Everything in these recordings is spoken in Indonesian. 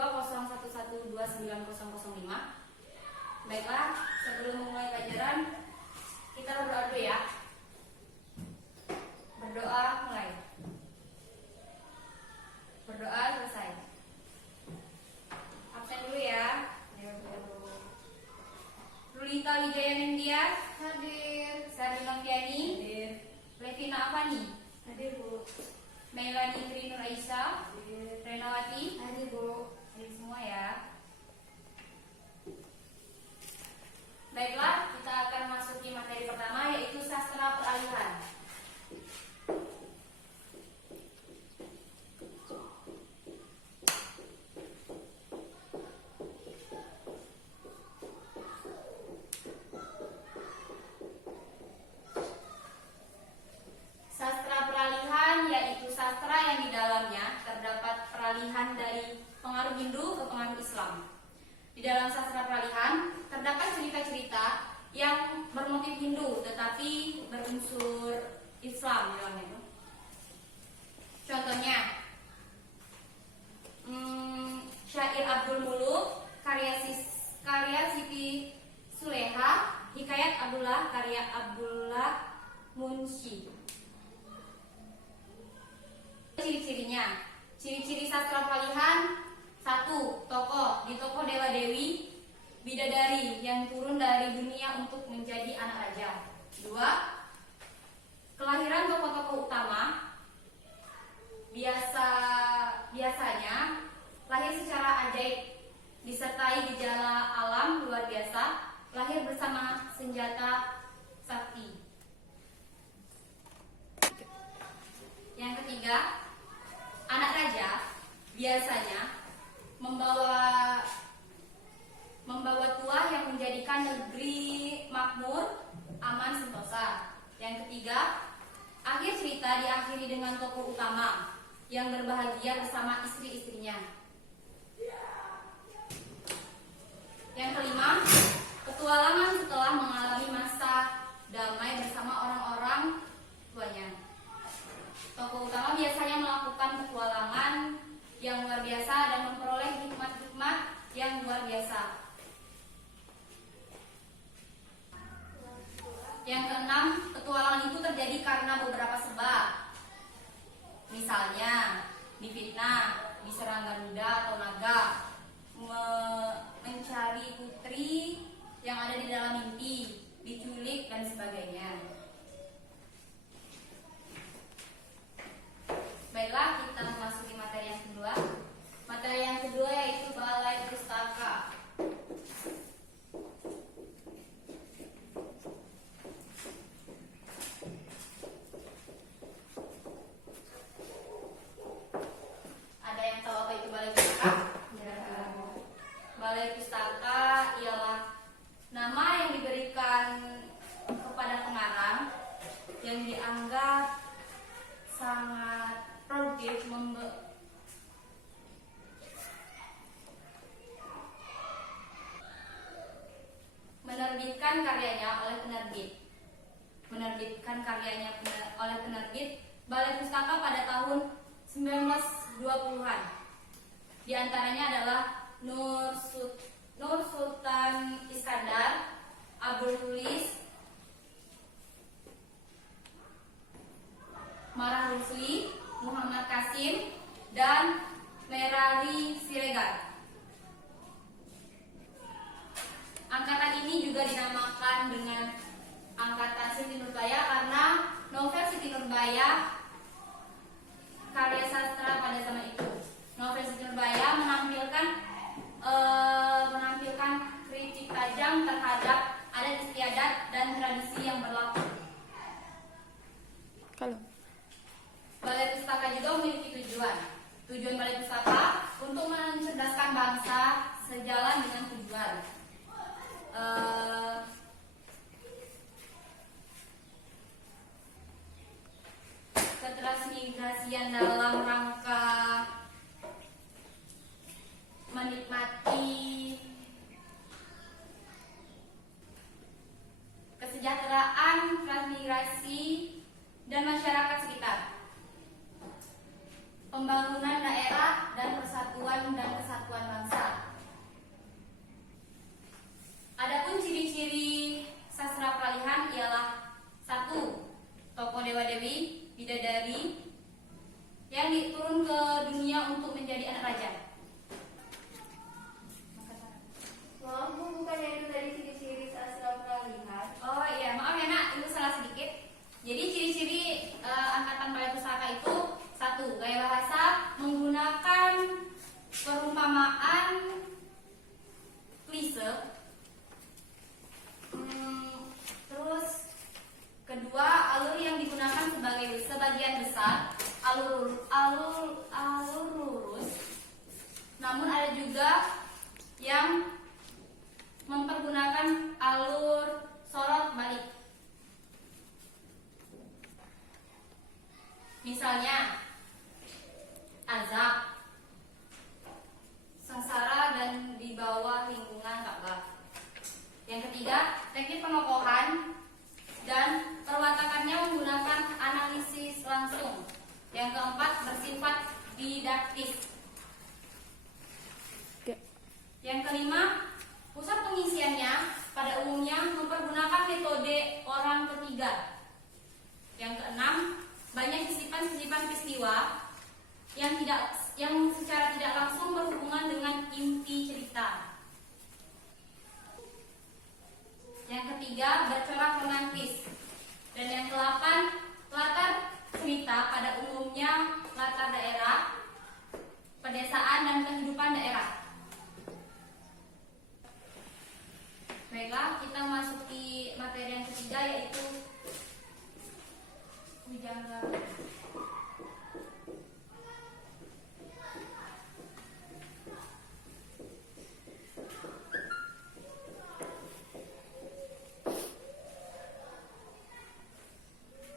0201129005. Baiklah, sebelum memulai pelajaran kita berdoa dulu ya. Berdoa mulai. Berdoa selesai. Absen dulu ya. Rulita Wijaya Nindya hadir. Sari Noviani hadir. Levina Avani hadir Bu. Melani Tri Nur Aisyah hadir. Renawati hadir Bu. Hadir semua ya. Baiklah, kita akan masuki materi pertama, yaitu sastra peralihan. Sastra peralihan yaitu sastra yang di dalamnya terdapat peralihan dari pengaruh Hindu ke pengaruh Islam. Di dalam sastra peralihan terdapat cerita-cerita yang bermotif Hindu tetapi berunsur Islam di dalamnya itu. Contohnya, syair Abdul Muluk, karya Siti Suleha, hikayat Abdullah, karya Abdullah Munshi. Ciri-cirinya, ciri-ciri sastra peralihan: 1. Tokoh. Di tokoh dewa-dewi, bidadari yang turun dari dunia untuk menjadi anak raja. 2. Kelahiran tokoh-tokoh utama biasanya lahir secara ajaib, disertai gejala alam luar biasa, lahir bersama senjata sakti. Yang ketiga, anak raja biasanya membawa tuah yang menjadikan negeri makmur, aman, sentosa. Yang ketiga, akhir cerita diakhiri dengan tokoh utama yang berbahagia bersama istri-istrinya. Yang kelima, petualangan setelah mengalami masa damai bersama orang-orang tuanya. Tokoh utama biasanya melakukan petualangan yang luar biasa dan memperoleh hikmat-hikmat yang luar biasa. Yang keenam, petualangan itu terjadi karena beberapa sebab. Misalnya, difitnah, diserang Garuda atau naga, mencari putri yang ada di dalam mimpi, diculik, dan sebagainya. Baiklah, kita memasuki materi yang kedua. Materi yang kedua yaitu Balai Pustaka. Ada yang tahu apa itu Balai Pustaka? Ya. Balai Pustaka ialah nama yang diberikan kepada pengarang yang dianggap sangat produktif menerbitkan karyanya oleh penerbit Balai Pustaka pada tahun 1920-an. Di antaranya adalah Nur Sultan Iskandar, Abdul Tulis, Marah Rusli, Muhammad Kasim, dan Merari Siregar. Angkatan ini juga dinamakan dengan Angkatan Siti Nurbaya karena novel Siti Nurbaya karya sastra pada zaman itu. Novel Siti Nurbaya menampilkan kritik tajam terhadap adat istiadat dan tradisi yang berlaku. Balai Pustaka juga memiliki tujuan. Tujuan Balai Pustaka untuk mencerdaskan bangsa sejalan dengan tujuan ketransmigrasian dalam rangka menikmati kesejahteraan, transmigrasi, dan masyarakat sekitar, pembangunan daerah, dan persatuan dan kesatuan bangsa. menjadi anak raja. Maaf Bu, bukannya itu tadi ciri-ciri sastra peralihan? Oh iya, maaf ya nak, itu salah sedikit. Jadi ciri-ciri angkatan balai pusaka itu: satu, gaya bahasa menggunakan perumpamaan klise. Terus kedua, alur yang digunakan sebagian besar alur lurus. Namun ada juga yang mempergunakan alur sorot balik. Misalnya azab, sengsara dan di bawah lingkungan Ka'bah. Yang ketiga, teknik penokohan dan perwatakannya menggunakan analisis langsung. Yang keempat, bersifat didaktis. Yang kelima, pusat pengisiannya pada umumnya mempergunakan metode orang ketiga. Yang keenam, banyak sisipan-sisipan peristiwa yang secara tidak langsung berhubungan dengan inti cerita. Yang ketiga, bercorak romantis. Dan yang kedelapan, latar cerita pada umumnya latar daerah, pedesaan dan kehidupan daerah. Baiklah, kita masuki materi yang ketiga, yaitu pujangga.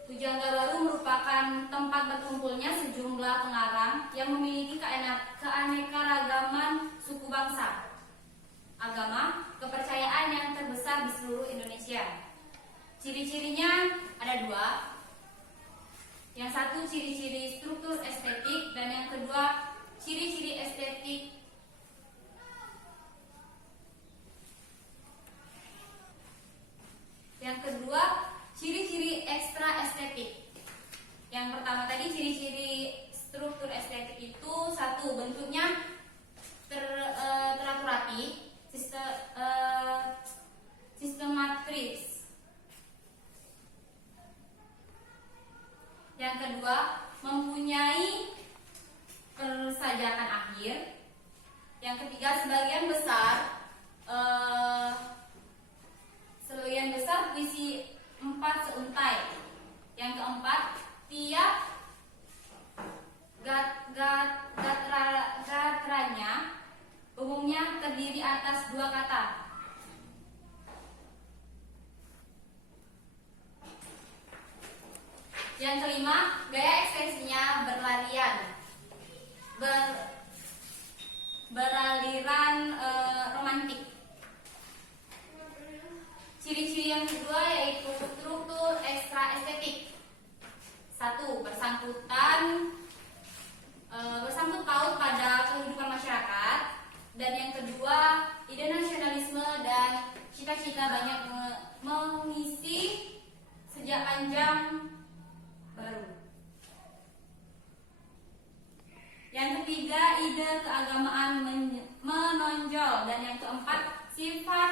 Pujangga baru merupakan tempat berkumpulnya sejumlah pengarang yang memiliki keanekaragaman suku bangsa, agama, kepercayaan yang terbesar di seluruh Indonesia. Ciri-cirinya ada dua. Yang satu, ciri-ciri struktur estetik, dan yang kedua, ciri-ciri estetik. Yang kedua, ciri-ciri ekstra estetik. Yang pertama tadi, ciri-ciri struktur estetik itu: satu, bentuknya teratur rapi, sistematis. Yang kedua, mempunyai persajakan akhir. Yang ketiga, sebagian besar puisi 4 seuntai. Yang keempat, tiap gatranya umumnya terdiri atas 2 kata. Yang kelima, gaya ekspresinya beraliran romantik. Ciri-ciri yang kedua yaitu struktur ekstra estetik. Satu, bersangkut paut pada kehidupan masyarakat. Dan yang kedua, ide nasionalisme dan cita-cita banyak mengisi sejak panjang baru. Yang ketiga, ide keagamaan menonjol. Dan yang keempat, sifat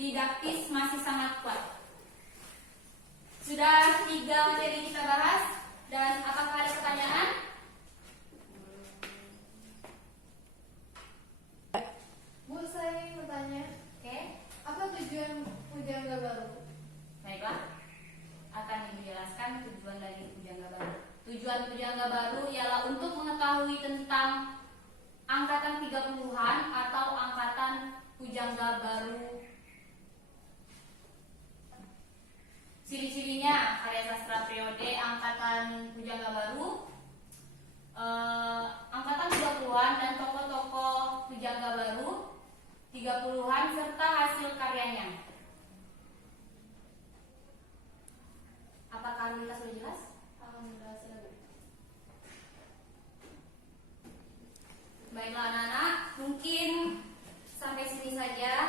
didaktis masih sangat kuat. Sudah 3 materi kita bahas. Dan apakah ada pertanyaan? Bu, saya ingin bertanya. Oke. Apa tujuan pujangga baru? Baiklah, akan dijelaskan tujuan dari pujangga baru. Tujuan pujangga baru ialah untuk mengetahui tentang angkatan 30-an atau angkatan pujangga baru. Ciri-cirinya: karya sastra periode angkatan pujangga baru, angkatan 20-an dan tokoh-tokoh pujangga baru 30-an serta hasil karyanya. Apakah alhamdulillah sudah jelas? Alhamdulillah, silakan. Baiklah anak-anak, mungkin sampai sini saja